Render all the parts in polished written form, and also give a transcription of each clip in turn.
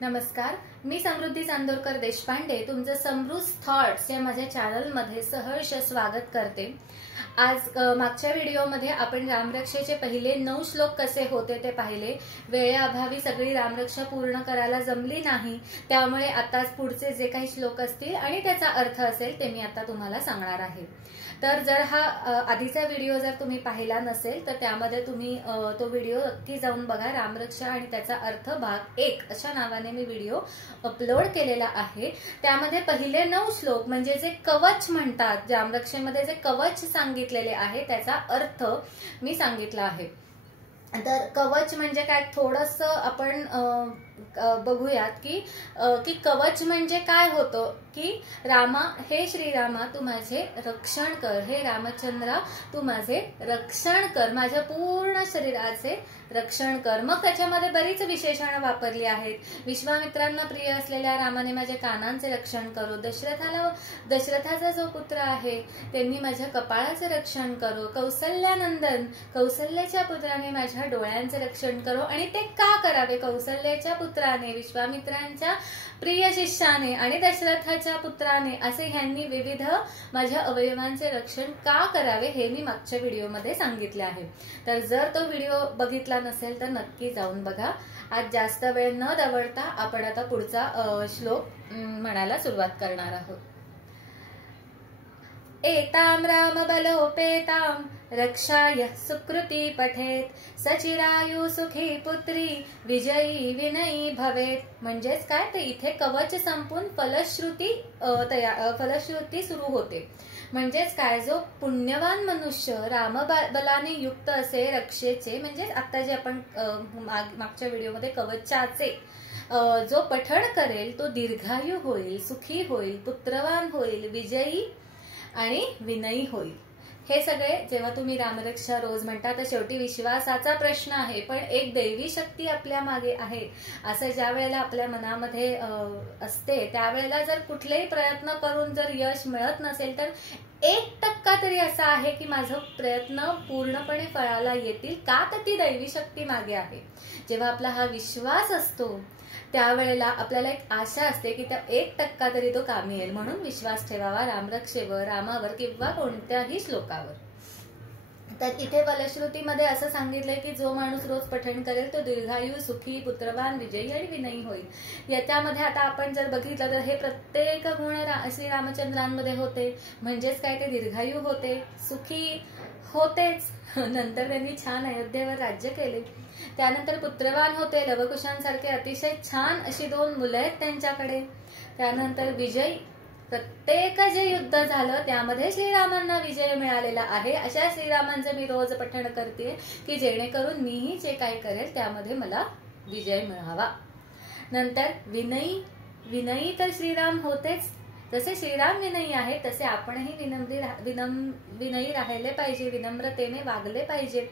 नमस्कार, मी समृद्धी चांदोरकर देशपांडे तुमचं समृद्ध थॉट्स या माझ्या चॅनलमध्ये सहर्ष स्वागत करते। आज मागच्या व्हिडिओमध्ये आपण रामरक्षेचे पहिले 9 श्लोक कसे होते ते पाहिले। वेळेअभावी सगळी रामरक्षा पूर्ण करायला जमली नाही, त्यामुळे आताच पुढचे जे काही श्लोक असतील आणि त्याचा अर्थ असेल ते मी आता तुम्हाला सांगणार आहे। तर जर हा आधीचा व्हिडिओ जर तुम्ही पाहिला नसेल तर त्यामध्ये तुम्ही तो व्हिडिओ नक्की जाऊन बघा। रामरक्षा आणि त्याचा अर्थ भाग 1 अशा नावाने मी व्हिडिओ अपलोड केलेला आहे। त्यामध्ये पहिले 9 श्लोक म्हणजे जे कवच म्हणतात, रामरक्षेमध्ये जे कवच सांगितलेले आहे त्याचा अर्थ मी सांगितला आहे। तर कवच म्हणजे काय थोडंसं आपण बघूयात की कवच म्हणजे काय होतं की रामा, हे श्रीरामा तू माझे रक्षण कर, हे रामचंद्रा तू माझे रक्षण कर, माझ्या पूर्ण शरीराचे रक्षण कर। मग त्याच्यामध्ये बरीच विशेषणं वापरली आहेत। विश्वामित्रांना प्रिय असलेल्या रामाने माझ्या कानांचे रक्षण करो, दशरथाचा जो पुत्र आहे त्यांनी माझ्या कपाळाचे रक्षण करो, कौसल्यानंदन कौसल्याच्या पुत्राने माझ्या डोळ्यांचे रक्षण करो। आणि ते का करावे? कौसल्याच्या पुत्राने, विश्वामित्रांच्या प्रिय शिष्याने आणि दशरथाच्या पुत्राने असे ह्यांनी विविध माझ्या अवयवांचे रक्षण का करावे हे मी मागच्या व्हिडिओमध्ये सांगितले आहे। तर जर तो व्हिडिओ बघितला नसेल तर नक्की जाऊन बघा। आज जास्त वेळ न दवडता आपण आता पुढचा श्लोक म्हणायला सुरुवात करणार आहोत। एताम राम बलोपेताम रक्षाय सुकृती पठेत सचिरायु सुखी पुत्री विजयी विनयी भवेत। म्हणजेच काय ते इथे कवच संपून फलश्रुती सुरू होते। म्हणजेच काय, जो पुण्यवान मनुष्य रामबलाने युक्त असे रक्षेचे म्हणजे आता जे आपण मागच्या व्हिडिओमध्ये कवचाचे जो पठण करेल तो दीर्घायू होईल, सुखी होईल, पुत्रवान होईल, विजयी आणि विनयी होईल। हे सगळे जेव्हा तुम्ही रामरक्षा रोज म्हणता तर शेवटी विश्वासाचा प्रश्न आहे, पण एक दैवी शक्ती आपल्या मागे आहे असं ज्या वेळेला आपल्या मनामध्ये असते त्यावेळेला जर कुठलेही प्रयत्न करून जर यश मिळत नसेल तर 1% तरी असा आहे की माझा प्रयत्न पूर्णपणे फळाला येतील का, तर ती दैवी शक्ती मागे आहे। जेव्हा आपला हा विश्वास असतो त्यावेळेला आपल्याला एक आशा असते की त्या 1% तरी तो कामी येईल। म्हणून विश्वास ठेवावा रामरक्षेवर, रामावर किंवा कोणत्याही श्लोकावर। तर इथे फलश्रुतीमध्ये असं सांगितलंय की जो माणूस रोज पठण करेल तो दीर्घायू, सुखी, पुत्रवान, विजयी आणि विनयी होईल। याच्यामध्ये आता आपण जर बघितलं तर हे प्रत्येक गुण श्री रामचंद्रांमध्ये होते। म्हणजेच काय, ते दीर्घायू होते, सुखी होतेच, नंतर त्यांनी छान अयोध्येवर राज्य केले। त्यानंतर पुत्रवान होते, लवकुशांसारखे अतिशय छान अशी 2 मुलं आहेत त्यांच्याकडे। त्यानंतर विजय, प्रत्येक जे युद्ध झालं त्यामध्ये श्रीरामांना विजय मिळालेला आहे। अशा श्रीरामांचं मी रोज पठण करते की जेणेकरून मीही जे काही करेल त्यामध्ये मला विजय मिळावा। नंतर विनयी, विनयी तर श्रीराम होतेच, जसे श्रीराम विनयी आहे तसे आपणही विनयी राहिले पाहिजे, विनम्रतेने वागले पाहिजे।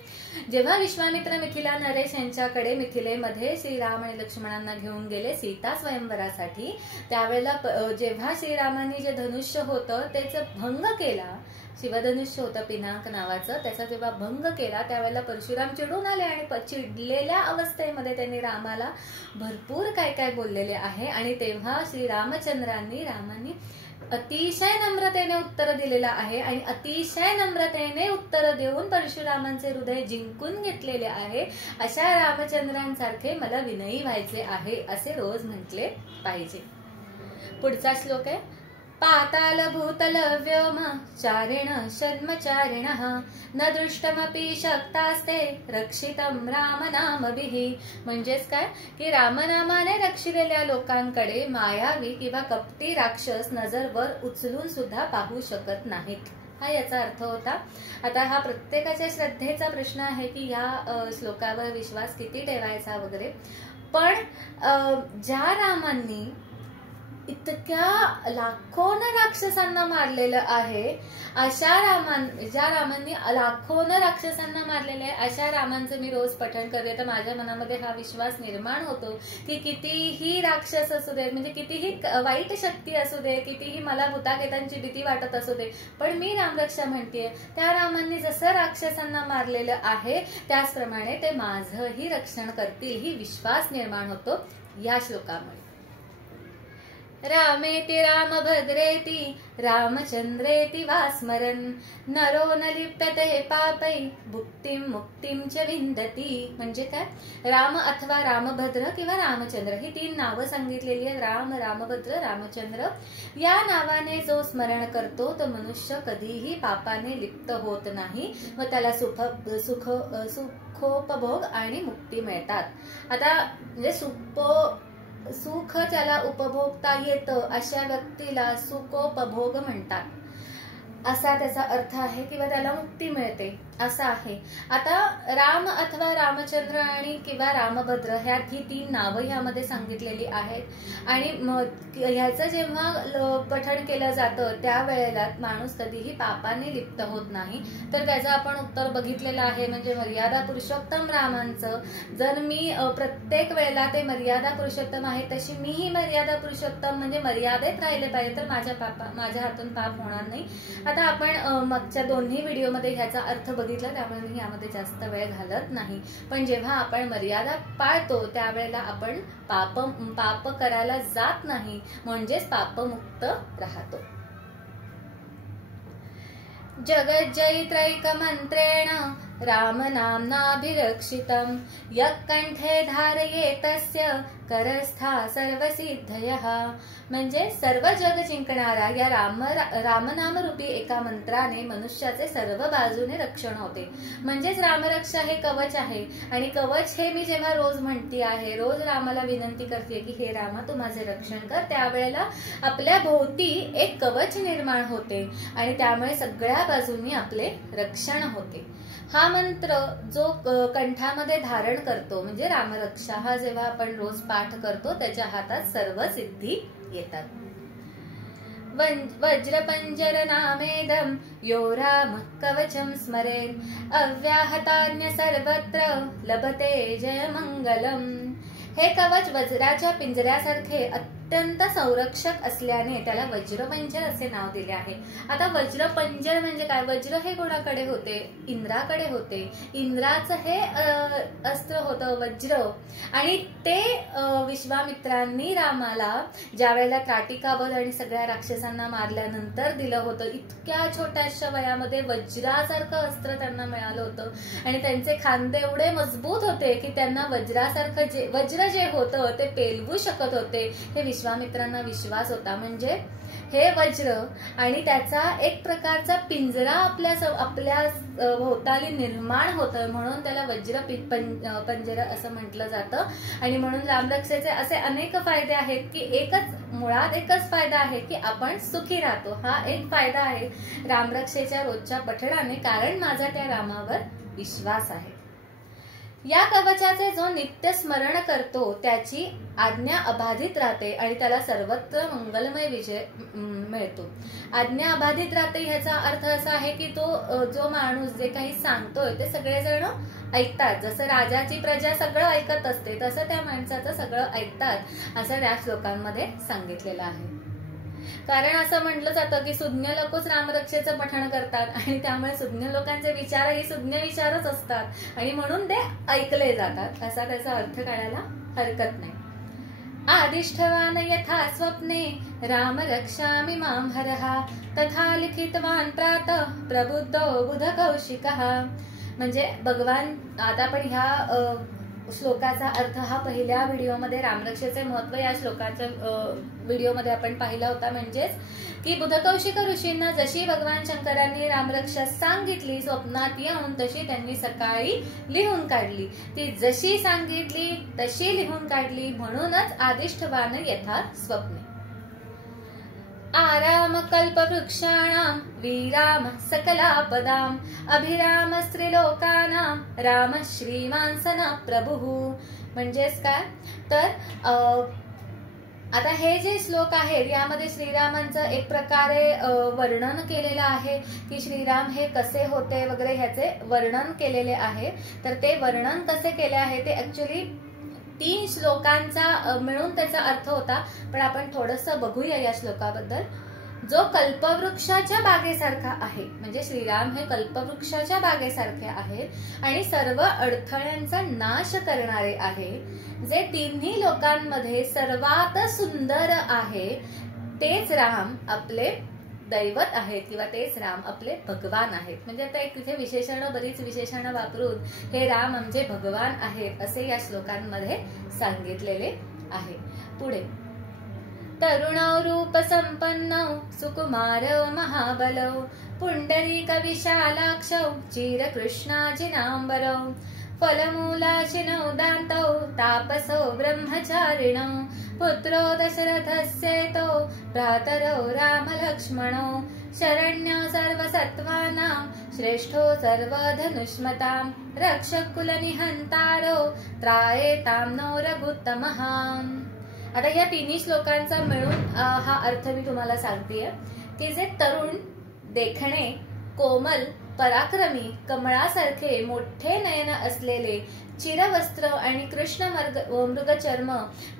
जेव्हा विश्वामित्र मिथिला नरेश यांच्याकडे मिथिलेमध्ये श्रीराम आणि लक्ष्मणांना घेऊन गेले सीता स्वयंवरासाठी, त्यावेळेला जेव्हा श्रीरामांनी जे धनुष्य होतं त्याचा भंग केला, शिवधनुष्य होतं पिनाक नावाचं, त्याचा जेव्हा भंग केला त्यावेळेला परशुराम चिडून आले आणि चिडलेल्या अवस्थेमध्ये त्यांनी रामाला भरपूर काय काय बोललेले आहे। आणि तेव्हा श्रीरामचंद्रांनी अतिशय नम्रतेने उत्तर दिलेलं आहे आणि अतिशय नम्रतेने उत्तर देऊन परशुरामांचे हृदय जिंकून घेतलेले आहे। अशा रामचंद्रांसारखे मला विनयी व्हायचे आहे असे रोज म्हटले पाहिजे। पुढचा श्लोक आहे, पाताल भूतल व्योम चारिण शर्मचारिणः न दृष्टमपि शक्तास्ते रक्षितम रामनामभिः। म्हणजेच काय की रामनामाने रक्षिलेल्या लोकांकडे मायावी किंवा कपटी राक्षस नजर वर उचलून सुद्धा पाहू शकत नाहीत, हा याचा अर्थ होता। आता हा प्रत्येकाच्या श्रद्धेचा प्रश्न आहे की या श्लोकावर विश्वास किती ठेवायचा वगैरे, पण ज्या रामांनी इतक्या लाखोन राक्षसांना मारलेलं आहे, ज्या रामांनी लाखोन राक्षसांना मारलेले आहे अशा रामांचं मी रोज पठण करते तर माझ्या मनामध्ये हा विश्वास निर्माण होतो की कितीही राक्षस असू दे, म्हणजे कितीही वाईट शक्ती असू दे, कितीही मला भूतागेतांची भीती वाटत असू दे, पण मी रामरक्षा म्हणतेय त्या रामांनी जसं राक्षसांना मारलेलं आहे त्याचप्रमाणे ते माझंही रक्षण करतील ही विश्वास निर्माण होतो। या श्लोकामुळे. रामेति रामभद्रेति रामचंद्रेति वा स्मरन् नरो न लिप्यते पापै भुक्तिं मुक्तिं च विंदती. म्हणजे काय, राम अथवा रामभद्र किंवा रामचंद्र ही 3 नावं सांगितलेली आहेत. राम, रामभद्र, रामचंद्र. या नावाने जो स्मरण करतो तो मनुष्य कधीही पापाने लिप्त होत नाही व त्याला सुखोपभोग आणि मुक्ती मिळतात. आता म्हणजे सुख ज्याला उपभोगता येतं अशा व्यक्तीला सुखोपभोग म्हणतात, असा त्याचा अर्थ आहे, किंवा त्याला मुक्ती मिळते असा आहे. आता राम अथवा रामचंद्र आणि किंवा रामभद्र ही 3 नावं ह्यामध्ये सांगितलेली आहेत. आणि ह्याचं जेव्हा पठण केलं जातं त्यावेळेला माणूस कधीही पापाने लिप्त होत नाही. तर त्याचं आपण उत्तर बघितलेलं आहे, म्हणजे मर्यादा पुरुषोत्तम रामांचं. जर मी प्रत्येक वेळेला ते मर्यादा पुरुषोत्तम आहे तशी मीही मर्यादा पुरुषोत्तम म्हणजे मर्यादेत राहिले पाहिजे तर माझ्या हातून पाप होणार नाही. आता आपण मागच्या दोन्ही व्हिडिओमध्ये ह्याचा अर्थ बघितला, त्यामुळे मी यामध्ये जास्त वेळ घालत नाही. पण जेव्हा आपण मर्यादा पाळतो त्यावेळेला आपण पाप करायला जात नाही, म्हणजेच पापमुक्त राहतो. जगज्जयित्रैक मंत्रेण राम नाम्नाभिरक्षितं यः कंठे धारयेतस्य करस्था सर्वसिद्धयः. म्हणजे सर्व जग जिंकणारा या रामनामरूपी एका मंत्राने मनुष्याचे सर्व बाजूने रक्षण होते. म्हणजेच रामरक्षा हे कवच आहे. आणि कवच हे मी जेव्हा रोज म्हणते आहे, रोज रामाला विनंती करते की हे रामा तू माझे रक्षण कर, त्यावेळेला आपल्या भोवती एक कवच निर्माण होते आणि त्यामुळे सगळ्या बाजूंनी आपले रक्षण होते. हा मंत्र जो कंठामध्ये धारण करतो म्हणजे रामरक्षा, हा जेव्हा आपण रोज पाठ करतो त्याच्या हातात सर्व सिद्धी येतात. वज्रपंजर नामेदं यो राम कवचम स्मरेत् अव्याहतान्य सर्वत्र लभते जय मंगलम. हे कवच वज्राच्या पिंजऱ्यासारखे अत्यंत संरक्षक असल्याने त्याला वज्रपंजर असे नाव दिले आहे. आता वज्रपंजर म्हणजे काय, वज्र हे कोणाकडे होते, इंद्राकडे होते. इंद्राचं हे अस्त्र होतं वज्र, आणि ते विश्वामित्रांनी रामाला ज्या वेळेला त्राटिकावध आणि सगळ्या राक्षसांना मारल्यानंतर दिलं होतं. इतक्या छोट्याशा वयामध्ये वज्रासारखं अस्त्र त्यांना मिळालं होतं आणि त्यांचे खांदे एवढे मजबूत होते की त्यांना वज्रासारखं वज्र जे होतं ते पेलवू शकत होते. हे विश्वामित्रांना विश्वास होता. म्हणजे हे वज्र आणि त्याचा एक प्रकारचा पिंजरा आपल्या भोवताली निर्माण होतं, म्हणून त्याला वज्र पंजर असं म्हटलं जातं. आणि म्हणून रामरक्षेचे असे अनेक फायदे आहेत की मुळात एकच फायदा आहे की आपण सुखी राहतो. हा एक फायदा आहे रामरक्षेच्या रोजच्या पठणाने, कारण माझा त्या रामावर विश्वास आहे. या कवचाचे जो नित्य स्मरण करतो त्याची आज्ञा अबाधित राहते आणि त्याला सर्वत्र मंगलमय विजय मिळतो. आज्ञा अबाधित राहते ह्याचा अर्थ असा आहे की तो जो माणूस जे काही सांगतोय ते सगळेजण ऐकतात. जसं राजाची प्रजा सगळं ऐकत असते तसं त्या माणसाचं सगळं ऐकतात असं त्या श्लोकांमध्ये सांगितलेलं आहे. कारण असं म्हटलं जातं की सुज्ञ लोकच रामरक्षेचं पठण करतात आणि त्यामुळे सुज्ञ लोकांचे विचारही सुज्ञ विचारच असतात आणि म्हणून ते ऐकले जातात, असा त्याचा अर्थ काढायला हरकत नाही. आदिष्ठवान यथा स्वप्ने राम रक्षामि मां हरः तथा लिखितवान प्रातः प्रबुद्धो बुध कौशिकः. म्हणजे भगवान, आता आपण ह्या श्लोकाचा अर्थ हा पहिल्या व्हिडिओमध्ये रामरक्षेचे महत्व या श्लोकाच्या व्हिडिओमध्ये आपण पाहिला होता. म्हणजेच की बुधकौशिक ऋषींना जशी भगवान शंकरांनी रामरक्षा सांगितली स्वप्नात येऊन, तशी त्यांनी सकाळी लिहून काढली. ती जशी सांगितली तशी लिहून काढली, म्हणूनच आदिष्ठवान यथा स्वप्ने. आराम कल्पवृक्षाणां वीराम सकलापदां अभिराम स्त्रिलोकानां राम श्रीमान सना प्रभुः. म्हणजेच काय तर आता हे जे श्लोक आहेत यामध्ये श्रीरामांचं एक प्रकारे वर्णन केलेलं आहे की श्रीराम हे कसे होते वगैरे ह्याचे वर्णन केलेले आहे. तर ते वर्णन कसे केले आहे ते ऍक्च्युअली 3 श्लोकांचा मिळून त्याचा अर्थ होता, पण आपण थोडंसं बघूया या श्लोकाबद्दल. जो कल्पवृक्षाच्या बागेसारखा आहे, म्हणजे श्रीराम हे कल्पवृक्षाच्या बागेसारखे आहेत आणि सर्व अडथळ्यांचा नाश करणारे आहे, जे तिन्ही लोकांमध्ये सर्वात सुंदर आहे, तेच राम आपले दैवत आहेत किंवा तेच राम आपले भगवान आहेत. म्हणजे आता एक तिथे विशेषणं, बरीच विशेषणं वापरून हे राम म्हणजे भगवान आहेत असे या श्लोकांमध्ये सांगितलेले आहे. पुढे तरुणौ रूप संपन्नौ सुकुमारौ महाबलौ पुंडरीक विशालाक्षौ चिरकृष्णाजिनांबरौ फलमूलाशिनौ दान्तौ तापसौ ब्रह्मचारिणौ पुत्रो दशरथस्येतो भ्रातरौ रामलक्ष्मणौ शरण्यो सर्वसत्त्वानां श्रेष्ठो सर्वधनुष्मतां रक्षकुलनिहंतारो त्रायेतां नो रघुत्तमः. आता या तिन्ही श्लोकांचा मिळून हा अर्थ मी तुम्हाला सांगतेय की जे तरुण, देखणे, कोमल, पराक्रमी, कमळासारखे मोठे नयन असलेले, चिरवस्त्र आणि कृष्ण मृगचर्म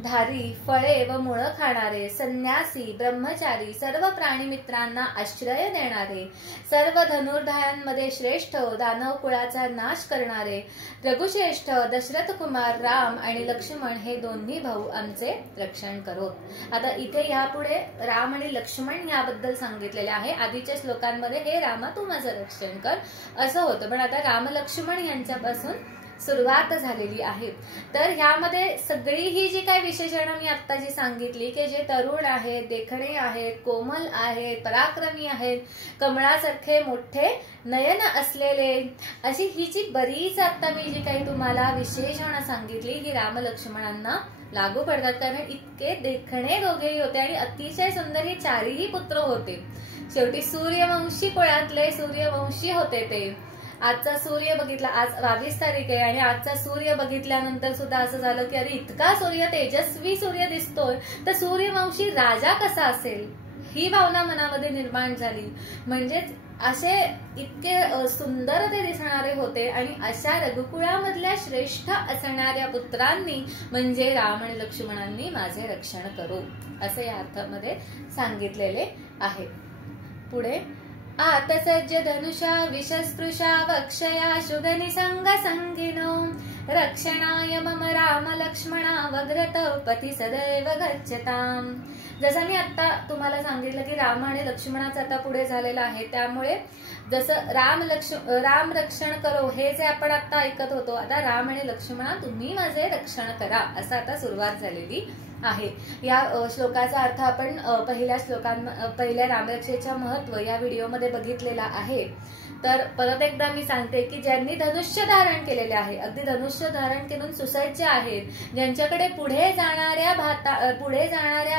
धारी, फळे व मुळं खाणारे, संन्यासी, ब्रह्मचारी, सर्व प्राणीमित्रांना आश्रय देणारे, सर्व धनुर्धरांमध्ये श्रेष्ठ, दानव कुळाचा नाश करणारे, रघुश्रेष्ठ दशरथ कुमार राम आणि लक्ष्मण हे दोन्ही भाऊ आमचे रक्षण करो. आता इथे यापुढे राम आणि लक्ष्मण याबद्दल सांगितलेले आहे. आधीच्या श्लोकांमध्ये हे रामा तू माझं रक्षण कर असं होतं, पण आता राम लक्ष्मण यांच्यापासून सुरुवात झालेली आहे. तर ह्यामध्ये सगळी ही जी काही विशेषणं मी आता जी सांगितली की जे तरुण आहेत, देखणे आहेत, कोमल आहेत, पराक्रमी आहेत, कमळासारखे मोठे नयन असलेले, अशी ही जी बरीच आता मी जी काही तुम्हाला विशेषणं सांगितली ही राम लक्ष्मणांना लागू पडतात. कारण इतके देखणे दोघेही होते आणि अतिशय सुंदर हे चारही पुत्र होते. शेवटी सूर्यवंशी कुळातले सूर्यवंशी होते ते. आजचा सूर्य बघितला, आज 22 तारीख आहे आणि आजचा सूर्य बघितल्यानंतर सुद्धा असं झालं की अरे इतका सूर्य, तेजस्वी सूर्य दिसतोय, तर सूर्यवंशी राजा कसा असेल ही भावना मनामध्ये निर्माण झाली. म्हणजेच असे इतके सुंदर ते दिसणारे होते आणि अशा रघुकुळामधल्या श्रेष्ठ असणाऱ्या पुत्रांनी म्हणजे राम आणि लक्ष्मणांनी माझे रक्षण करू असे या अर्थामध्ये सांगितलेले आहे. पुढे आतसज्ज धनुषा विषस्पृशा वक्षया शुगनिसंग संगिनो रक्षणाय मम राम लक्ष्मणा वग्रत पती सदैव गच्छताम. जसं मी आता तुम्हाला सांगितलं की राम आणि लक्ष्मणाचा आता पुढे झालेला आहे, त्यामुळे जसं राम रक्षण करो हे जे आपण आता ऐकत होतो, आता राम आणि लक्ष्मणा तुम्ही माझे रक्षण करा असं आता सुरुवात झालेली आहे. या श्लोकाचा अर्थ आपण पहिल्या रामरक्षेच्या महत्व या व्हिडिओमध्ये बघितलेला आहे. तर परत एकदा मी सांगते की ज्यांनी धनुष्य धारण केलेले आहे, अगदी धनुष्य धारण करून सुसज्ज आहेत, ज्यांच्याकडे पुढे जाणाऱ्या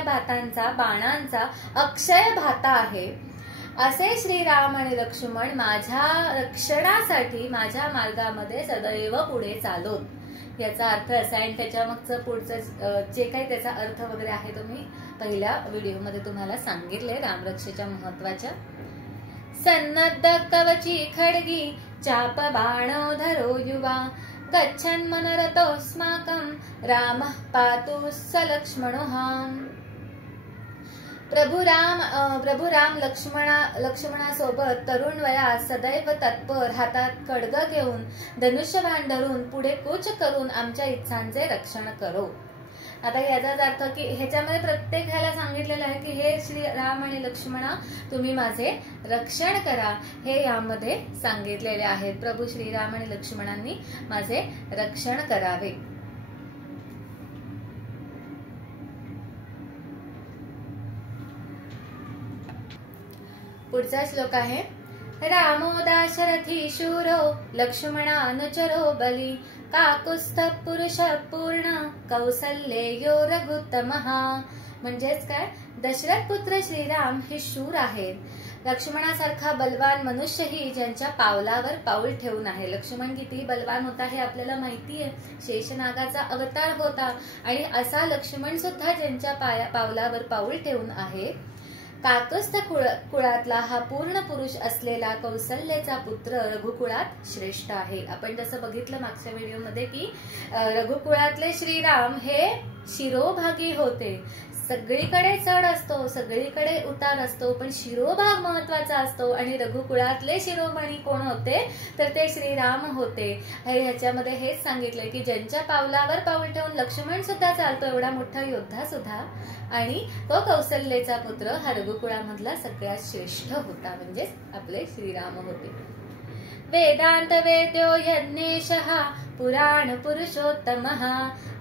भातांचा, बाणांचा अक्षय भाता आहे, असे श्रीराम आणि लक्ष्मण माझ्या रक्षणासाठी माझ्या मार्गामध्ये सदैव पुढे चालोत. याचा अर्थ असा आहे. त्याच्या मागचं पुढचं जे काही त्याचा अर्थ वगैरे आहे तो मी पहिल्या व्हिडिओमध्ये तुम्हाला सांगितले रामरक्षेच्या महत्वाच्या. सन्नद्ध कवची खड्गी चाप बाण धरो युवा गच्छन् मनरतोस्माकं रामः पातु स लक्ष्मणोऽहम्. प्रभू राम लक्ष्मणासोबत तरुण वयात सदैव तत्पर, हातात खड्ग घेऊन धनुष्यबाण धरून पुढे कूच करून आमच्या इच्छांचे रक्षण करो. आता याचाच अर्थ की ह्याच्यामध्ये प्रत्येक ह्याला सांगितलेलं आहे की हे श्री राम आणि लक्ष्मणा तुम्ही माझे रक्षण करा, हे यामध्ये सांगितलेले आहे. प्रभू श्रीराम आणि लक्ष्मणांनी माझे रक्षण करावे. पुढचा श्लोक आहे रामो दाशरथी शूरो लक्ष्मणानुचरो बली काकुस्थ पुरुष पूर्ण कौसल्येयो रघुत्तमः. म्हणजेच काय, दशरथ पुत्र श्रीराम हे शूर आहेत, लक्ष्मणासारखा बलवान मनुष्यही ज्यांच्या पावलावर पाऊल ठेवून आहे. लक्ष्मण किती बलवान होता हे आपल्याला माहिती आहे, शेषनागाचा अवतार होता आणि असा लक्ष्मण सुद्धा ज्यांच्या पावलावर पाऊल ठेवून आहे. काकस्थ कुळातला हा पूर्ण पुरुष असलेला कौसल्याचा पुत्र रघुकुळात श्रेष्ठ आहे. आपण जसं बघितलं मागच्या व्हिडिओमध्ये की रघुकुळातले श्रीराम हे शिरोभागी होते, सगळीकडे चढ असतो, सगळीकडे उतार असतो, पण शिरोभाग महत्वाचा असतो. आणि रघुकुळातले शिरोमणी कोण होते तर ते श्रीराम होते. ह्याच्यामध्ये हेच सांगितलंय की ज्यांच्या पावलावर पाऊल ठेवून लक्ष्मण सुद्धा चालतो, एवढा मोठा योद्धा सुद्धा, आणि तो कौसल्याचा पुत्र हा रघुकुळामधला सगळ्यात श्रेष्ठ होता, म्हणजेच आपले श्रीराम होते. वेदांत वेद्यो यज्ञेशः पुराण पुरुषोत्तमः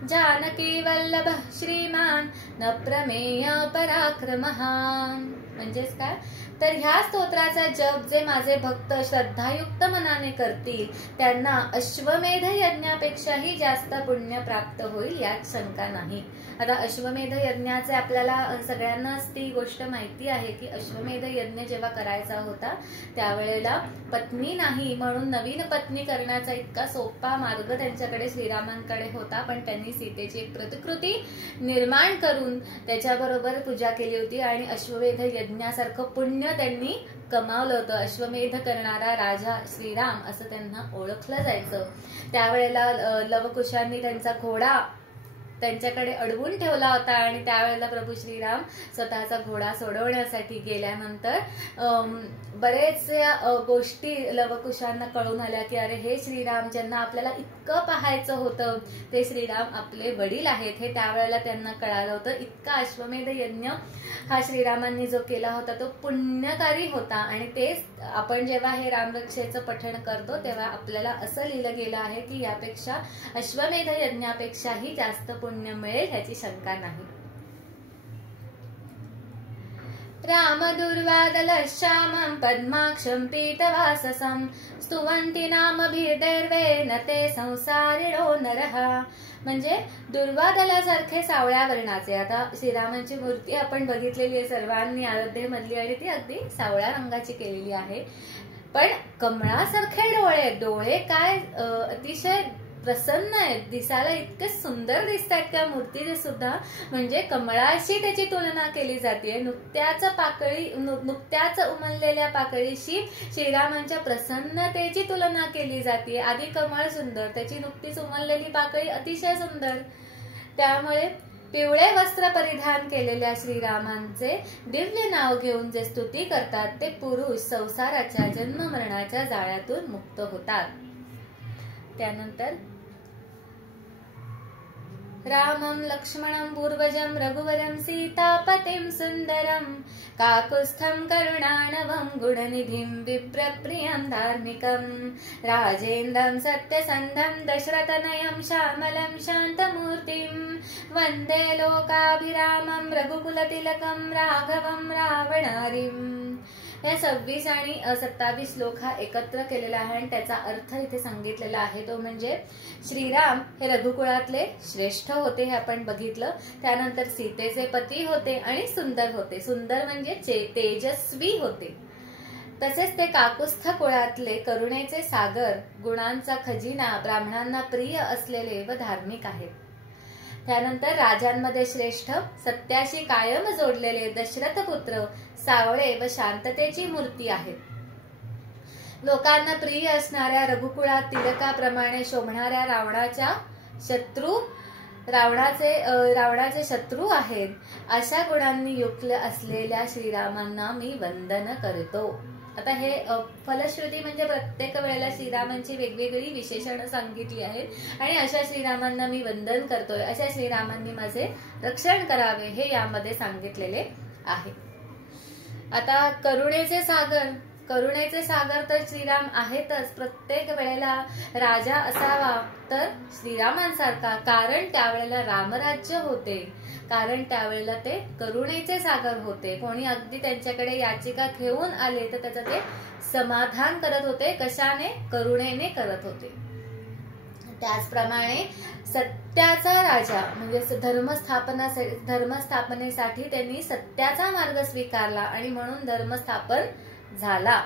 जानकी वल्लभ श्रीमान न प्रमेय पराक्रमः. म्हणजेच काय तर ह्या स्तोत्राचा जप जे माझे भक्त श्रद्धायुक्त मनाने करतील त्यांना अश्वमेध यज्ञापेक्षाही जास्त पुण्य प्राप्त होईल, यात शंका नाही. आता अश्वमेध यज्ञाचे आपल्याला सगळ्यांनाच ती गोष्ट माहिती आहे की अश्वमेध यज्ञ जेव्हा करायचा होता त्यावेळेला पत्नी नाही म्हणून नवीन पत्नी करण्याचा इतका सोपा मार्ग त्यांच्याकडे श्रीरामांकडे होता, पण त्यांनी सीतेची एक प्रतिकृती निर्माण करून त्याच्याबरोबर पूजा केली होती आणि अश्वमेध यज्ञासारखं पुण्य त्यांनी कमावलं होतं. अश्वमेध करणारा राजा श्रीराम असं त्यांना ओळखलं जायचं. त्यावेळेला लवकुशांनी त्यांचा घोडा त्यांच्याकडे अडवून ठेवला होता आणि त्यावेळेला प्रभू श्रीराम स्वतःचा घोडा सोडवण्यासाठी गेल्यानंतर बरेच गोष्टी लवकुशांना कळून आल्या की अरे हे श्रीराम ज्यांना आपल्याला इतकं पाहायचं होतं ते श्रीराम आपले वडील आहेत, हे त्यावेळेला त्यांना कळालं होतं. इतका अश्वमेध यज्ञ हा श्रीरामांनी जो केला होता तो पुण्यकारी होता. आणि तेच आपण जेव्हा हे रामरक्षेचं पठण करतो तेव्हा आपल्याला असं लिहिलं गेलं आहे की यापेक्षा अश्वमेध यज्ञापेक्षाही जास्त पुण्य मिळेल, ह्याची शंका नाही. राम दुर्वादलश्यामं पद्माक्षं पीतवाससं स्तुवन्ति नामभिर्दैर्वे न ते संसारिणो नरः. म्हणजे दुर्वादलासारखे सावळ्या वर्णाचे. आता श्रीरामांची मूर्ती आपण बघितलेली आहे सर्वांनी अयोध्येमधली आणि ती अगदी सावळ्या रंगाची केलेली आहे, पण कमळासारखे डोळे काय अतिशय प्रसन्न आहेत, दिसायला इतके सुंदर दिसतात त्या मूर्तीचे सुद्धा. म्हणजे कमळाशी त्याची तुलना केली जाते. नुकत्याच उमललेल्या पाकळीशी श्रीरामांच्या प्रसन्नतेची तुलना केली जाते. आधी कमळ सुंदर, त्याची नुकतीच उमललेली पाकळी अतिशय सुंदर. त्यामुळे पिवळे वस्त्र परिधान केलेल्या श्रीरामांचे दिव्य नाव घेऊन जे स्तुती करतात ते पुरुष संसाराच्या जन्म मरणाच्या जाळ्यातून मुक्त होतात. त्यानंतर रामं लक्ष्मणं पूर्वजं रघुवरं सीतापतिं सुंदरं काकुत्स्थं करुणानवं गुणनिधिं विप्रप्रियं धार्मिकं राजेन्द्रं सत्यसन्धं दशरथनयं श्यामलं शान्तमूर्तिं वन्दे लोकाभिरामं रघुकुलतिलकं राघवं रावणारिं. या 26 आणि 27 श्लोक हा एकत्र केलेला आहे आणि त्याचा अर्थ इथे सांगितलेला आहे तो म्हणजे श्रीराम हे रघुकुळातले श्रेष्ठ होते, हे आपण बघितलं. त्यानंतर सीतेचे पती होते आणि सुंदर होते. सुंदर म्हणजे तेजस्वी होते. तसेच ते काकुत्स्थ कुळातले करुणेचे सागर, गुणांचा खजिना, ब्राह्मणांना प्रिय असलेले व धार्मिक आहेत. त्यानंतर राजांमध्ये श्रेष्ठ, सत्याशी कायम जोडलेले दशरथ पुत्र, सावळे व शांततेची मूर्ती आहेत. लोकांना प्रिय असणाऱ्या रघुकुळात तिलकाप्रमाणे शोभणाऱ्या रावणाचे शत्रू आहेत. अशा गुणांनी युक्त असलेल्या श्रीरामांना मी वंदन करतो. आता हे फलश्रुती म्हणजे प्रत्येक वेळेला श्रीरामांची वेगवेगळी विशेषणं सांगितली आहेत आणि अशा श्रीरामांना मी वंदन करतोय, अशा श्रीरामांनी माझे रक्षण करावे हे यामध्ये सांगितलेले आहे. आता करुणेचे सागर तर श्रीराम आहेतच. प्रत्येक वेळेला राजा असावा तर श्रीरामांसारखा, कारण त्यावेळेला रामराज्य होते, कारण त्यावेळेला ते करुणेचे सागर होते. कोणी अगदी त्यांच्याकडे याचिका घेऊन आले तर त्याचं ते समाधान करत होते. कशाने? करुणेने करत होते. त्याचप्रमाणे सत्याचा राजा म्हणजे धर्मस्थापनेसाठी त्यांनी सत्याचा मार्ग स्वीकारला आणि म्हणून धर्मस्थापन झाला.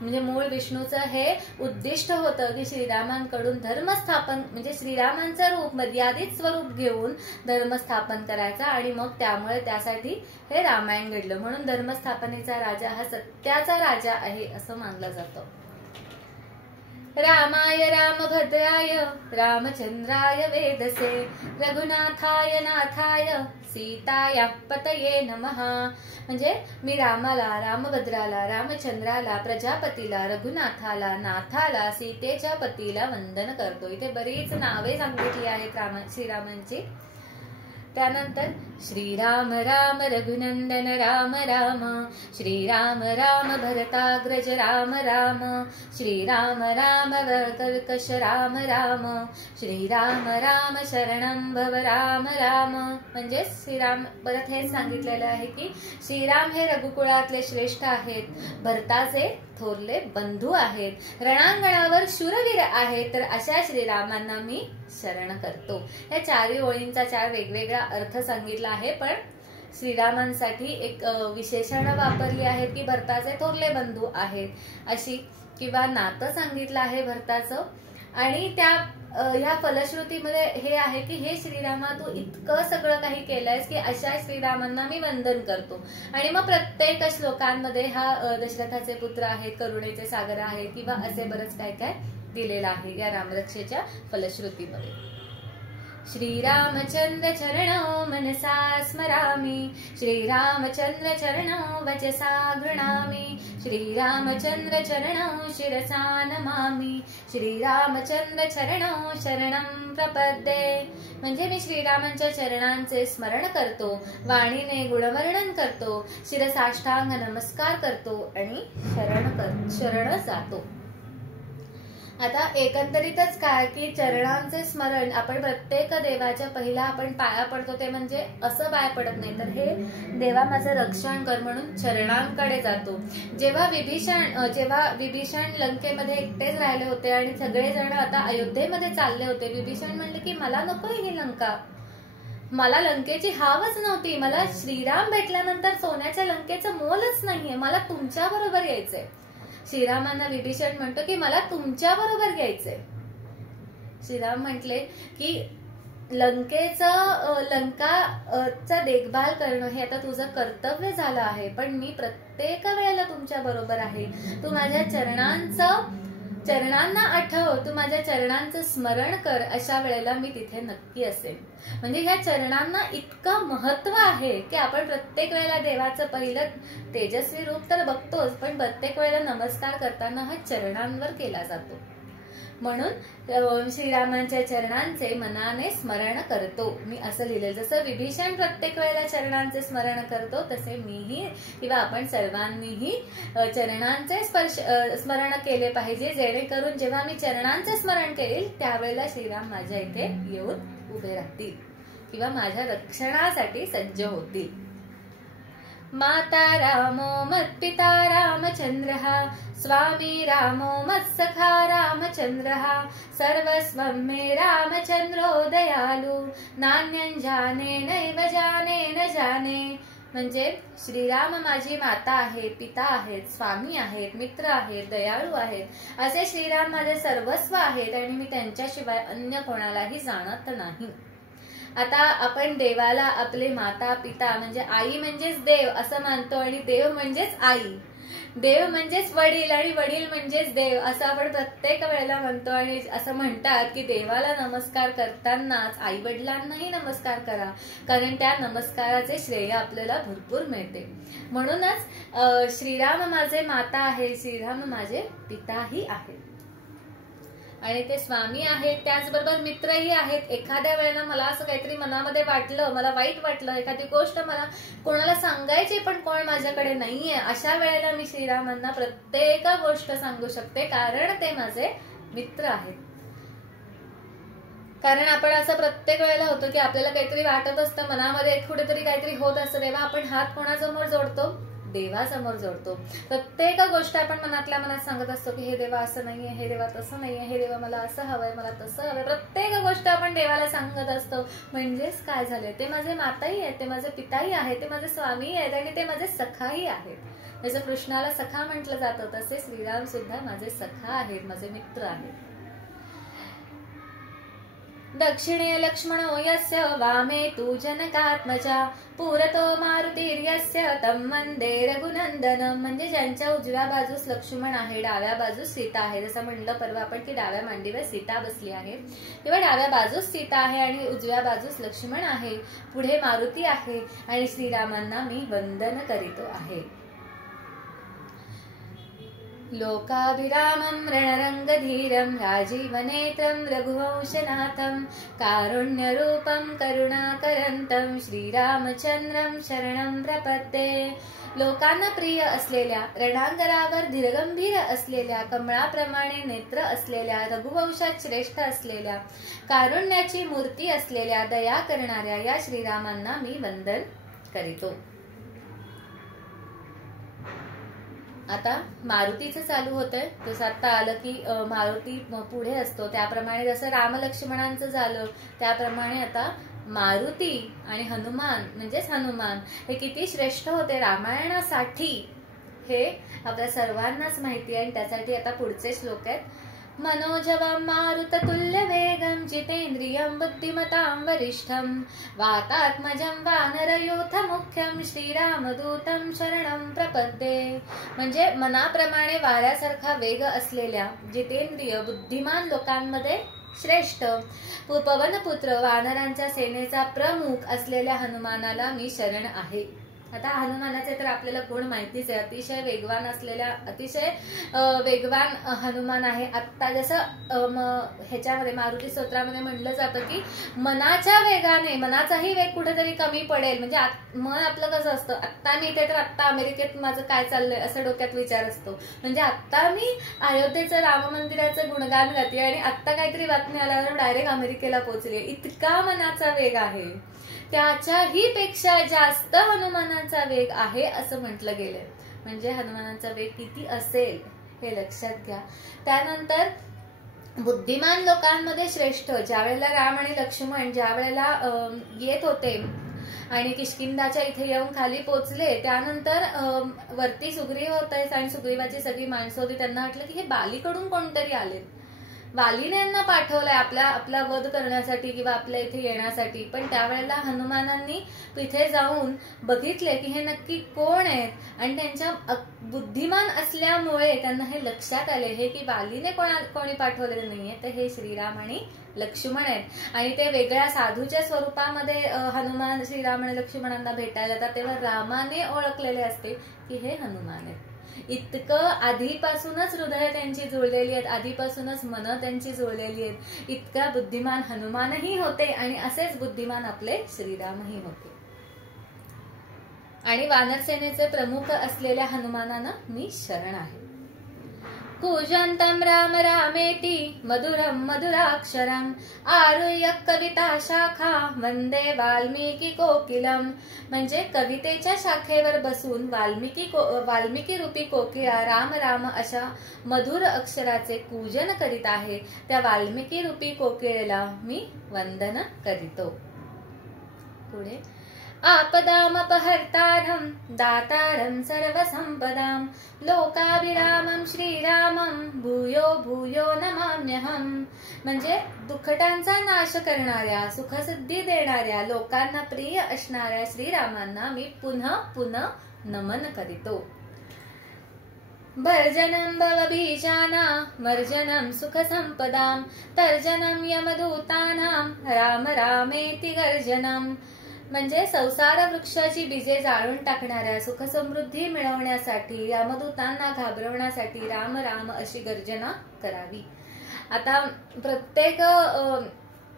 म्हणजे मूळ विष्णूचं हे उद्दिष्ट होतं की श्रीरामांकडून धर्मस्थापन म्हणजे श्रीरामांचं रूप मर्यादित स्वरूप घेऊन धर्मस्थापन करायचा आणि मग त्यामुळे त्यासाठी हे रामायण घडलं. म्हणून धर्मस्थापनेचा राजा हा सत्याचा राजा आहे असं मानलं जातं. रामाय रामभद्राय रामचंद्राय वेदसे रघुनाथाय नाथाय सीताया पतये नमः. म्हणजे मी रामाला, रामभद्राला, रामचंद्राला, प्रजापतीला, रघुनाथाला, नाथाला, सीतेच्या पतीला वंदन करतो. इथे बरीच नावे सांगितली आहेत श्रीरामांची. त्यानंतर श्रीराम राम रघुनंदन राम राम, श्रीराम राम भरताग्रज राम राम, श्रीराम राम कर्कश राम राम, श्रीराम राम शरणं भव राम राम. म्हणजे श्रीराम परत हेच सांगितलेलं आहे की श्रीराम हे रघुकुळातले श्रेष्ठ आहेत, भरताचे थोरले बंधू आहेत, रणांगणावर शूरवीर आहेत, तर अशा श्रीरामांना मी शरण करतो. या चारही ओळींचा चार वेगवेगळा अर्थ सांगितला आहे, पण श्रीरामांसाठी एक विशेषण वापरली आहेत की भरताचे थोरले बंधू आहेत अशी, किंवा नातं सांगितलं आहे भरताचं. आणि त्या ह्या फलश्रुतीमध्ये हे आहे की हे श्रीरामा तू इतकं सगळं काही केलंयस की अशा श्रीरामांना मी वंदन करतो. आणि मग प्रत्येक श्लोकांमध्ये हा दशरथाचे पुत्र आहेत, करुणेचे सागर आहेत किंवा असे बरंच काय काय दिलेलं आहे या रामरक्षेच्या फलश्रुतीमध्ये. श्रीरामचंद्र चरणो मनसा स्मरामि, श्रीरामचंद्र चरणो वचसा गृणामि, श्रीरामचंद्र चरणो शिरसा नमामि, श्रीरामचंद्र चरणो शरणं प्रपद्ये. म्हणजे मी श्रीरामांच्या चरणांचे स्मरण करतो, वाणीने गुणवर्णन करतो, शिरसाष्टांग नमस्कार करतो आणि शरण जातो. आता एकंदरीतच काय की चरणांचे स्मरण आपण प्रत्येक देवाच्या पहिला आपण पाया पडतो ते म्हणजे असं पाया पडत नाही, तर हे देवा माझं रक्षण कर म्हणून चरणांकडे जातो. जेव्हा विभीषण लंकेमध्ये एकटेच राहिले होते आणि सगळेजण आता अयोध्येमध्ये चालले होते, विभीषण म्हणले की मला नको ही लंका, मला लंकेची हावच नव्हती, मला श्रीराम भेटल्यानंतर सोन्याच्या लंकेचं मोलच नाहीये, मला तुमच्या बरोबर यायचंय. श्रीरामांना विभीषण म्हणतो की मला तुमच्या बरोबर यायचंय. श्रीराम म्हटले की लंकाचा देखभाल करणं हे आता तुझं कर्तव्य झालं आहे, पण मी प्रत्येक वेळेला तुमच्या बरोबर आहे. तू माझ्या चरणांना आठव, तू माझ्या चरणांचं स्मरण कर, अशा वेळेला मी तिथे नक्की असेल. म्हणजे ह्या चरणांना इतकं महत्व आहे की आपण प्रत्येक वेळेला देवाचं पहिलं तेजस्वी रूप तर बघतोच, पण प्रत्येक वेळेला नमस्कार करताना हा चरणांवर केला जातो. म्हणून श्रीरामांच्या चरणांचे मनाने स्मरण करतो मी असं लिहिलं. जसं विभीषण प्रत्येक वेळेला चरणांचे स्मरण करतो, तसे मीही किंवा आपण सर्वांनीही चरणांचे स्मरण केले पाहिजे, जेणेकरून जेव्हा मी चरणांचे स्मरण करेल त्यावेळेला श्रीराम माझ्या इथे येऊन उभे राहतील किंवा माझ्या रक्षणासाठी सज्ज होतील. माता रामो मत्पिता रामचंद्रः, स्वामी रामो मत्सखा रामचंद्रः, सर्वस्वं मे रामचंद्रो दयालु, नान्यं जाने नैव जाने न जाने. म्हणजे श्रीराम माझी माता आहे, पिता आहेत, स्वामी आहेत, मित्र आहेत, दयाळू आहेत, असे श्रीराम माझे सर्वस्व आहेत आणि मी त्यांच्याशिवाय अन्य कोणालाही जाणत नाही. आता आपण देवाला आपले माता पिता म्हणजे आई म्हणजेच देव असं मानतो आणि देव म्हणजेच आई, देव म्हणजेच वडील आणि वडील म्हणजेच देव असं आपण प्रत्येक वेळेला म्हणतो. आणि असं म्हणतात की देवाला नमस्कार करतानाच आई वडिलांनाही नमस्कार करा, कारण त्या नमस्काराचे श्रेय आपल्याला भरपूर मिळते. म्हणूनच श्रीराम माझे माता आहे, श्रीराम माझे पिताही आहेत आणि ते स्वामी आहेत, त्याचबरोबर मित्रही आहेत. एखाद्या वेळेला मला असं काहीतरी मनामध्ये वाटलं, मला वाईट वाटलं, एखादी गोष्ट मला कोणाला सांगायची पण कोण माझ्याकडे नाहीये, अशा वेळेला मी श्रीरामांना प्रत्येक गोष्ट सांगू शकते, कारण ते माझे मित्र आहेत. कारण आपण असं प्रत्येक वेळेला होतो की आपल्याला काहीतरी वाटत असतं, मनामध्ये कुठेतरी काहीतरी होत असतं, तेव्हा आपण हात कोणासमोर जोडतो, देवासमोर जोडतो. प्रत्येक गोष्ट आपण मनातल्या मनात सांगत असतो की हे देवा असं नाहीये, हे देवा तसं नाहीये, हे देवा मला असं हवंय, मला तसं हवंय. प्रत्येक गोष्ट आपण देवाला सांगत असतो. म्हणजेच काय झालंय, ते माझे माताही आहेत, ते माझे पिताही आहेत, ते माझे स्वामीही आहेत आणि ते माझे सखाही आहेत. जसं कृष्णाला सखा म्हटलं जातं तसे श्रीराम सुद्धा माझे सखा आहेत, माझे मित्र आहेत. दक्षिणे लक्ष्मणो यस्य वामे तु जनकात्मजा पुरतो मारुतिर्यस्य तं वंदे रघुनंदनम. म्हणजे ज्यांच्या उजव्या बाजूस लक्ष्मण आहे, डाव्या बाजूस सीता आहे. जसं म्हणलं परवा आपण की डाव्या मांडीवर सीता बसली आहे, किंवा डाव्या बाजूस सीता आहे आणि उजव्या बाजूस लक्ष्मण आहे, पुढे मारुती आहे आणि श्रीरामांना मी वंदन करीतो आहे. लोकाभिरामं रणरंगधीरं राजीवनेत्रं रघुवंशनाथं कारुण्यरूपं करुणाकरंतं श्रीरामचंद्रं शरणं प्रपद्ये. लोकांना प्रिय असलेल्या, रणांगरावर धीरगंभीर असलेल्या, कमळाप्रमाणे नेत्र असलेल्या, रघुवंशात श्रेष्ठ असलेल्या, कारुण्याची मूर्ती असलेल्या, दया करणाऱ्या या श्रीरामांना मी वंदन करीतो. आता मारुतीचं चालू होतंय. जसं आता आलं की मारुती पुढे असतो, त्याप्रमाणे जसं रामलक्ष्मणांचं झालं त्याप्रमाणे आता मारुती आणि हनुमान म्हणजेच हनुमान हे किती श्रेष्ठ होते रामायणासाठी हे आपल्या सर्वांनाच माहिती आहे. आणि त्यासाठी आता पुढचे श्लोक आहेत. मनोजवं मारुततुल्य वेगं जितेंद्रियं बुद्धिमतां वरिष्ठं वातात्मजं वानरयूथ मुख्यं श्रीरामदूतं शरणं प्रपद्ये. म्हणजे मनाप्रमाणे वाऱ्यासारखा वेग असलेल्या, जितेंद्रिय बुद्धिमान लोकांमध्ये श्रेष्ठ, पवनपुत्र वानरांच्या सेनेचा प्रमुख असलेल्या हनुमानाला मी शरण आहे. आता हनुमानाचे तर आपल्याला गुण माहितीच आहे. अतिशय वेगवान असलेल्या, अतिशय वेगवान हनुमान आहे. आता जसं ह्याच्यामध्ये मारुती स्तोत्रामध्ये म्हणलं जातं की मनाच्या वेगाने, मनाचाही वेग कुठेतरी कमी पडेल. म्हणजे मन आपलं कसं असतं, आत्ता मी इथे तर आत्ता अमेरिकेत माझं काय चाललंय असं डोक्यात विचार असतो. म्हणजे आत्ता मी अयोध्येचं राम मंदिराचं गुणगान गाते आणि आत्ता काहीतरी बातमी आल्यावर डायरेक्ट अमेरिकेला पोहोचले, इतका मनाचा वेग आहे. त्याच्याही पेक्षा जास्त हनुमानाचा वेग आहे असं म्हटलं गेलंय. म्हणजे हनुमानाचा वेग किती असेल हे लक्षात घ्या. त्यानंतर बुद्धिमान लोकांमध्ये श्रेष्ठ, ज्या वेळेला राम आणि लक्ष्मण ज्या वेळेला येत होते आणि किष्किंधाच्या इथे येऊन खाली पोचले, त्यानंतर वरती सुग्रीव होते आणि सुग्रीवाची सगळी माणसं होती. त्यांना वाटलं की हे बालीकडून कोणतरी आले, वालीने यांना पाठवलंय आपला वध करण्यासाठी किंवा आपल्या इथे येण्यासाठी. पण त्यावेळेला हनुमानांनी तिथे जाऊन बघितले की हे नक्की कोण आहेत आणि त्यांच्या बुद्धिमान असल्यामुळे त्यांना हे लक्षात आले हे की वालीने कोणी पाठवलेलं नाहीये, तर हे श्रीराम आणि लक्ष्मण आहेत. आणि ते वेगळ्या साधूच्या स्वरूपामध्ये हनुमान श्रीराम आणि लक्ष्मणांना भेटायला जातात, तेव्हा रामाने ओळखलेले असते की हे हनुमान आहेत. इतकं आधीपासूनच हृदय त्यांची जुळलेली आहेत, आधीपासूनच मन त्यांची जुळलेली आहेत. इतका बुद्धिमान हनुमानही होते आणि असेच बुद्धिमान आपले श्रीरामही होते. आणि वानरसेनेचे प्रमुख असलेल्या हनुमानानं मी शरण आहे. कूजन्तं राम रामेति मधुरं मधुराक्षरं आरुह्य कविता शाखा वंदे वाल्मीकी कोकिलम. म्हणजे कवितेच्या शाखेवर बसून वाल्मिकी रूपी कोकिळा राम राम अशा मधुर अक्षराचे पूजन करीत आहे. त्या वाल्मिकी रूपी कोकिळेला मी वंदन करीतो. पुढे आपदामपहर्तारं दातारं सर्वसंपदां लोकाभिरामं श्रीरामं भूयो भूयो नमाम्यहं. म्हणजे दुःखटांचा नाश करणाऱ्या, सुखसिद्धी देणाऱ्या, लोकांना प्रिय असणाऱ्या श्रीरामांना मी पुन्हा पुन्हा नमन करीतो. भर्जनं भवबीजाना मर्जनं सुखसंपदां तर्जनं यमदूतानां राम रामेति गर्जनं. म्हणजे संसार वृक्षाची बीजे जाळून टाकणाऱ्या, सुखसमृद्धी मिळवण्यासाठी, यमदूतांना घाबरवण्यासाठी राम राम अशी गर्जना करावी. आता प्रत्येक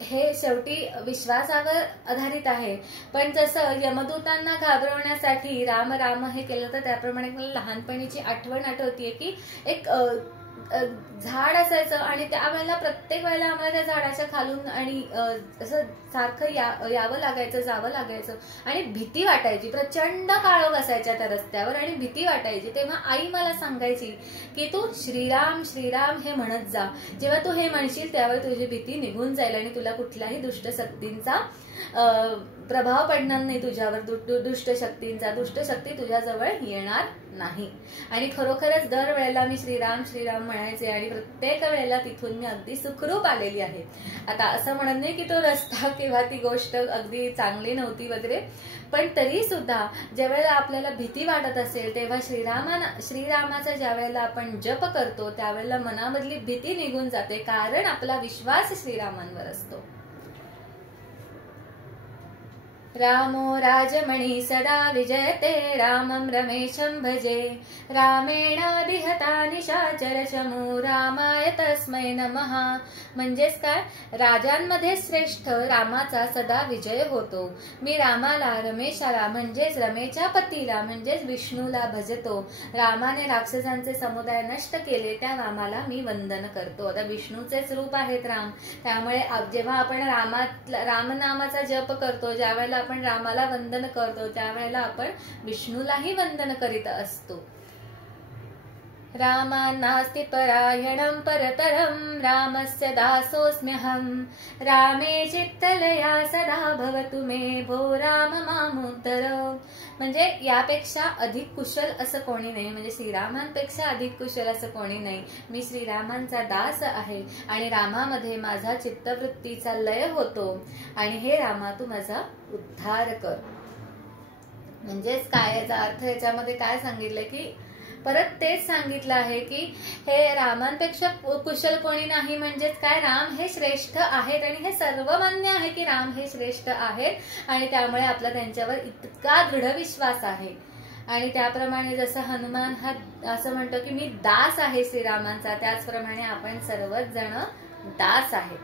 हे शेवटी विश्वासावर आधारित आहे. पण जसं यमदूतांना घाबरवण्यासाठी राम राम हे केलं, तर त्याप्रमाणे मला लहानपणीची आठवण आठवतीये की एक झाड असायचं आणि त्यावेळेला प्रत्येक वेळेला आम्हाला त्या झाडाच्या खालून आणि असं सारखं यावं लागायचं, जावं लागायचं आणि भीती वाटायची. प्रचंड काळोख असायच्या त्या रस्त्यावर आणि भीती वाटायची. तेव्हा आई मला सांगायची की तू श्रीराम श्रीराम हे म्हणत जा. जेव्हा तू हे म्हणशील त्यावेळी तुझी भीती निघून जाईल आणि तुला कुठल्याही दुष्ट शक्तींचा प्रभाव पडणार नाही तुझ्यावर दुष्ट शक्तींचा, दुष्ट शक्ती तुझ्याजवळ येणार नाही. आणि खरोखरच दरवेळेला मी श्रीराम श्रीराम म्हणायचे आणि प्रत्येक वेळेला तिथून मी अगदी सुखरूप आलेली आहे. आता असं म्हणत नाही की तो रस्ता किंवा ती गोष्ट अगदी चांगली नव्हती वगैरे, पण तरी सुद्धा ज्या वेळेला आपल्याला भीती वाटत असेल तेव्हा श्रीरामाचा ज्या वेळेला आपण जप करतो त्यावेळेला मनामधली भीती निघून जाते, कारण आपला विश्वास श्रीरामांवर असतो. रामो राजमणी सदा विजयते, रामं रमेशं भजे, रामेण विहता निशाचर शमू, रामाय तस्मै नमः. म्हणजेच काय, राजांमध्ये श्रेष्ठ रामाचा सदा विजय होतो. मी रामाला, रमेशाला म्हणजेच रमेच्या पतीला म्हणजेच विष्णूला भजतो. रामाने राक्षसांचे समुदाय नष्ट केले त्या रामाला मी वंदन करतो. आता विष्णूचेच रूप आहेत राम, त्यामुळे जेव्हा आपण रामनामाचा जप करतो, ज्या वेळेला आपण रामाला वंदन करतो त्यावेळेला आपण विष्णूलाही वंदन करीत असतो. रामान्नास्ति परायणं परतरं, रामस्य दासोऽस्म्यहं, रामे चित्तलया सदा भवतु मे भो राम मामुत्तर. म्हणजे यापेक्षा अधिक कुशल असं कोणी नाही, म्हणजे श्रीरामांपेक्षा अधिक कुशल असं कोणी नाही. मी श्रीरामांचा दास आहे आणि रामामध्ये माझा चित्तवृत्तीचा लय होतो आणि हे रामा तू माझा उद्धार कर. म्हणजेच काय, याचा अर्थ याच्यामध्ये काय सांगितलं की परत तेच सांगितलं आहे की हे रामांपेक्षा कुशल कोणी नाही. म्हणजेच काय, राम हे श्रेष्ठ आहेत आणि हे सर्व मान्य आहे की राम हे श्रेष्ठ आहेत आणि त्यामुळे आपला त्यांच्यावर इतका दृढ विश्वास आहे. आणि त्याप्रमाणे जसं हनुमान हा असं म्हणतो की मी दास आहे श्रीरामांचा, त्याचप्रमाणे आपण सर्वच जण दास आहेत.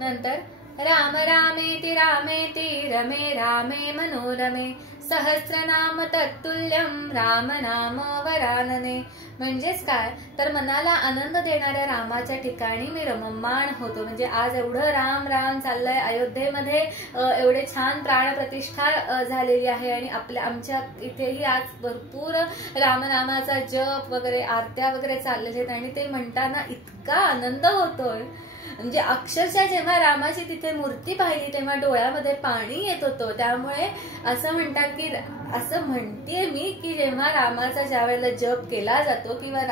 नंतर राम रामेति रामेति रमे रामे मनोरमे, सहस्रनाम तत्तुल्यं राम नाम वरानने. म्हणजेच काय, तर मनाला आनंद देणाऱ्या रामाच्या ठिकाणी मी रममाण होतो. म्हणजे आज एवढं राम राम चाललंय अयोध्येमध्ये, एवढे छान प्राणप्रतिष्ठा झालेली आहे आणि आमच्या इथेही आज भरपूर रामनामाचा जप वगैरे आरत्या वगैरे चाललेले आहेत आणि ते म्हणताना इतका आनंद होतोय. म्हणजे अक्षरशः जेव्हा रामाची तिथे मूर्ती पाहिली तेव्हा डोळ्यामध्ये पाणी येत होतं. त्यामुळे असं म्हणतात की, असं म्हणतेय मी की जेव्हा रामाचा ज्या वेळेला जप केला जातो किंवा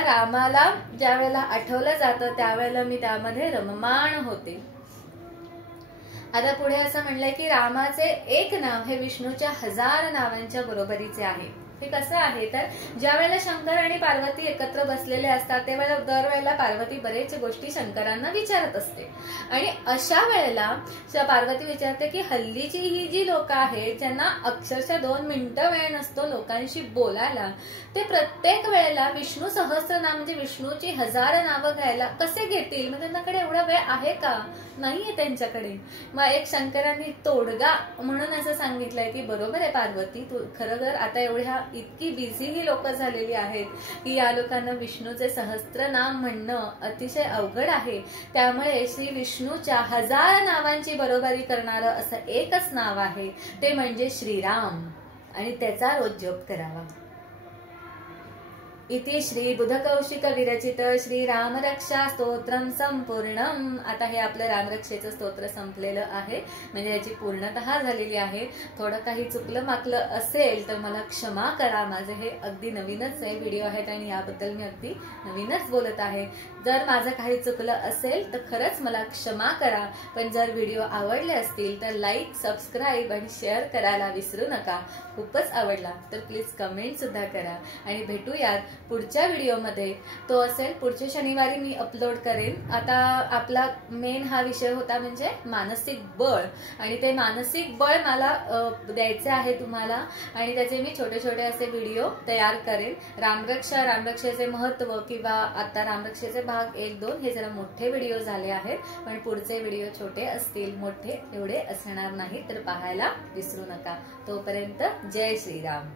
रामाला ज्या वेळेला आठवलं जातं त्यावेळेला मी त्यामध्ये रममाण होते. आता पुढे असं म्हणलंय की रामाचे एक नाव हे विष्णूच्या 1000 नावांच्या बरोबरीचे आहे. हे कसं आहे तर ज्या वेळेला शंकर आणि पार्वती एकत्र बसलेले असतात त्यावेळेला दरवेळेला पार्वती बरेच गोष्टी शंकरांना विचारत असते आणि अशा वेळेला पार्वती विचारते की हल्लीची ही जी लोक आहेत ज्यांना अक्षरशः 2 मिनिटं वेळ नसतो लोकांशी बोलायला, ते प्रत्येक वेळेला विष्णू सहस्रनाम म्हणजे विष्णूची 1000 नावं घ्यायला कसे घेतील? मग त्यांच्याकडे एवढा वेळ आहे का? नाहीये त्यांच्याकडे. मग एक शंकरांनी तोडगा म्हणून असं सांगितलंय की बरोबर आहे पार्वती, तू खरं आता एवढ्या इतकी बिझी ही लोक झालेली आहेत की या लोकांना विष्णूचे सहस्त्रनाम म्हणणं अतिशय अवघड आहे. त्यामुळे श्री विष्णूच्या 1000 नावांची बरोबरी करणारं असं एकच नाव आहे, ते म्हणजे श्रीराम, आणि त्याचा रोज जप करावा. इति श्री बुधकौशिक विरचित श्री रामरक्षा स्तोत्रम संपूर्णम. आता हे आपलं रामरक्षेचं स्तोत्र संपलेलं आहे, म्हणजे याची पूर्णतः झालेली आहे. थोडं काही चुकलं माकलं असेल तर मला क्षमा करा. माझे हे अगदी नवीनच हे व्हिडिओ आहेत आणि याबद्दल मी अगदी नवीनच बोलत आहे. जर माझं काही चुकलं असेल तर खरंच मला क्षमा करा. पण जर व्हिडिओ आवडले असतील तर लाईक, सबस्क्राईब आणि शेअर करायला विसरू नका. खूपच आवडला तर प्लीज कमेंट सुद्धा करा आणि भेटूयात पुढच्या व्हिडिओमध्ये. तो असेल पुढच्या शनिवारी मी अपलोड करेन. आता आपला मेन हा विषय होता म्हणजे मानसिक बळ, आणि ते मानसिक बळ मला द्यायचे आहे तुम्हाला, आणि त्याचे मी छोटे छोटे असे व्हिडिओ तयार करेन. रामरक्षेचे महत्व किंवा आता रामरक्षेचे भाग 1-2 हे जरा मोठे व्हिडिओ झाले आहेत, पण पुढचे व्हिडिओ छोटे असतील, मोठे एवढे असणार नाही, तर पाहायला विसरू नका. तोपर्यंत जय श्रीराम.